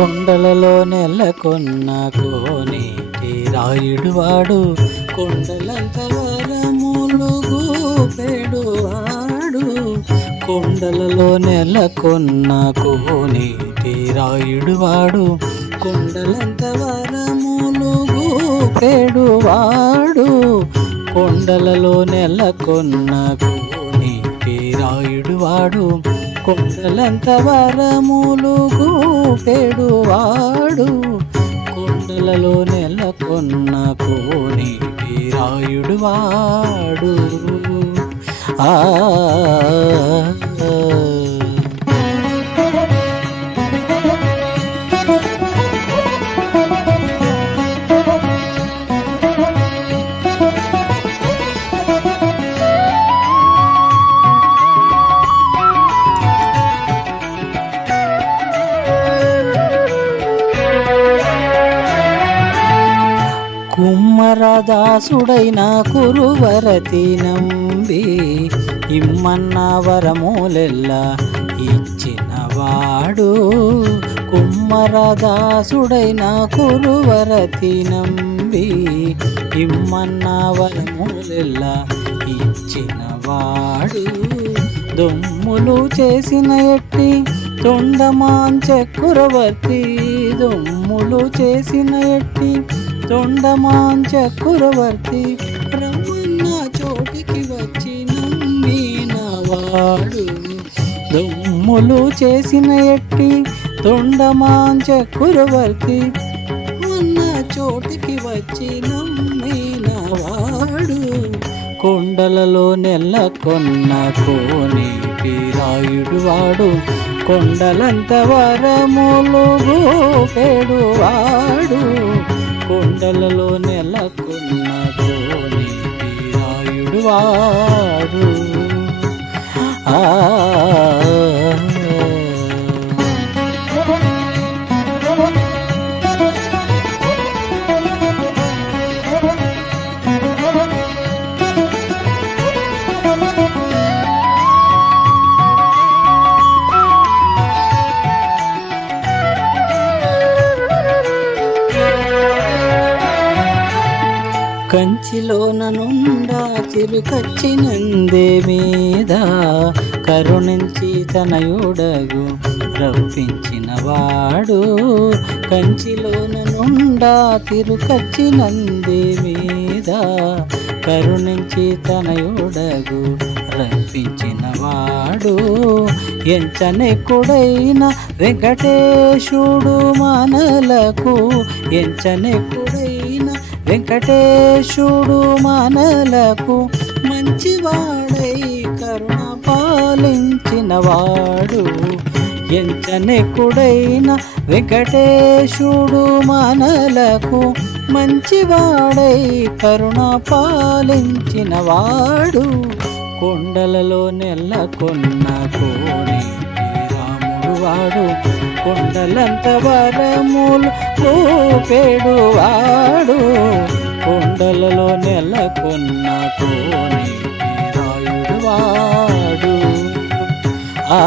కొండలలో నెలకొన్న కోనేటి రాయుడు వాడు, కొండలంత వరములు గూపెడు వాడు. కొండలలో నెలకొన్న కోనేటి రాయుడు వాడు, కొండలంత వరములు గూపెడు వాడు. కొండలలో నెలకొన్న కోనేటి రాయుడు వాడు, కొండలంత వరములు గూపెడు వాడు. కొండలలో నెలకొన్న కోనేటి రాయుడు వాడు. ఆ కుమ్మరదాసుడైన కురువరతి నంబి, ఇమ్మన్న వరములెల్లా ఇచ్చినవాడు. కుమ్మరదాసుడైన కురువరతి నంబి, ఇమ్మన్న వరములెల్లా ఇచ్చినవాడు. దొమ్ములు చేసిన ఎట్టి తొండమాన్ చక్రవర్తి, దొమ్ములు చేసిన ఎట్టి తొండమాన్ చక్రవర్తి, రమ్మన్న చోటికి వచ్చి నమ్మినవాడు. దొమ్ములు చేసిన ఎట్టి తొండమాన్ చక్రవర్తి, ఉన్న చోటికి వచ్చి నమ్మినవాడు. కొండలలో నెలకొన్న కోనేటి రాయుడు వాడు, కొండలంత వరములు గూపెడు వాడు. కొండలలో నెలకొన్న కోనేటి రాయుడు వాడు. ఆ కంచిలోన నుండా చిరుకచ్చినందే మీద, కరుణించి తనయుడగు రప్పించినవాడు. కంచిలోన నుండా తిరుకచ్చినందే మీద, కరుణించి తనయుడగు రప్పించినవాడు. ఎంచనెక్కుడైన వెంకటేశుడు మనలకు, ఎంచనెక్కుడైన వెంకటేశుడు మనలకు, మంచివాడై కరుణ పాలించినవాడు. ఎంచనెక్కుడైన వెంకటేశుడు మనలకు, మంచివాడై కరుణ పాలించినవాడు. కొండలలో నెలకొన్న కోనేటి రాముడు వాడు, కొండలంత వరములు గూపెడు వాడు. కొండలలో నెలకొన్న కోనేటి రాయుడు వాడు. ఆ